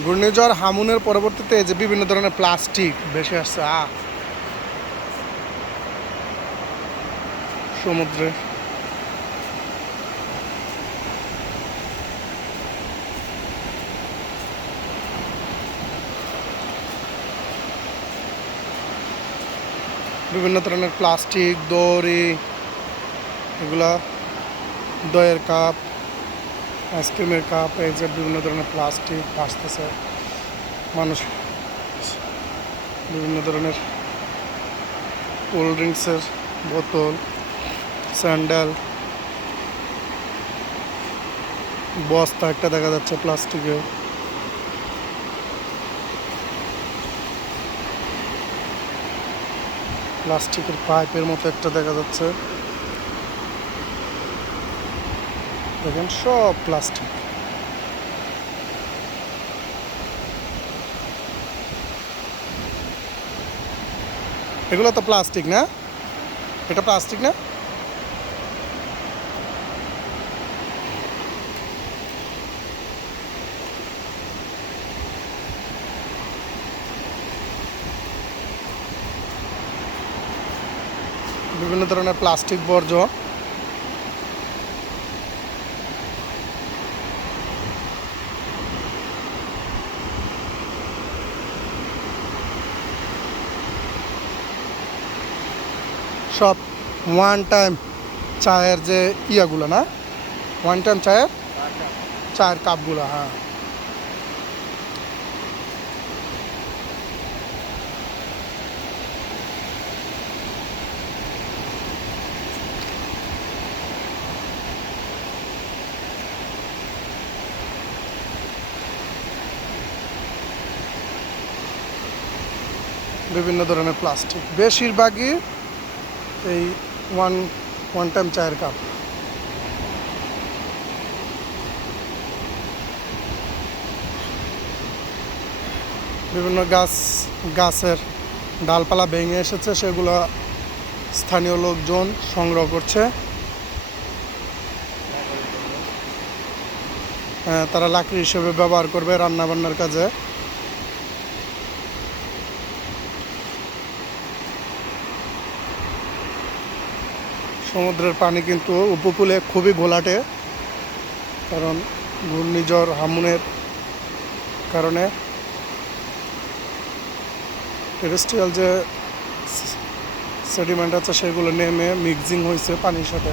ঘূর্ণিঝড় হামুনের পরবর্তীতে যে বিভিন্ন ধরনের প্লাস্টিক ভেসে আসছে সমুদ্রে। বিভিন্ন ধরনের প্লাস্টিক, দড়ি, এগুলা দইয়ের কাপ, আইসক্রিমের কাপ, এই যে বিভিন্ন ধরনের প্লাস্টিক ভাসতেছে। মানুষ বিভিন্ন ধরনের কোল্ড ড্রিঙ্কসের বোতল, স্যান্ডেল, বস্তা একটা দেখা যাচ্ছে প্লাস্টিকের। প্লাস্টিকের পাইপের মতো একটা দেখা যাচ্ছে, দেখেন সব প্লাস্টিক। এগুলো তো প্লাস্টিক না, এটা প্লাস্টিক না? বিভিন্ন ধরনের প্লাস্টিক বর্জ্য। সব ওয়ান টাইম চায়ের যে ইয়াগুলো না, ওয়ান টাইম চায়ের কাপগুলো। হ্যাঁ, বিভিন্ন ধরনের প্লাস্টিক, বেশিরভাগই এই ওয়ান টাইম চায়ের কাপ। বিভিন্ন গাছের ডালপালা ভেঙে এসেছে, সেগুলো স্থানীয় লোকজন সংগ্রহ করছে। তারা লাকড়ি হিসেবে ব্যবহার করবে রান্নাবান্নার কাজে। সমুদ্রের পানি কিন্তু উপকূলে খুবই ঘোলাটে, কারণ ঘূর্ণিঝড় হামুনের কারণে টেরেস্ট্রিয়াল যে সেডিমেন্ট আছে সেগুলো নেমে মিক্সিং হয়েছে পানির সাথে।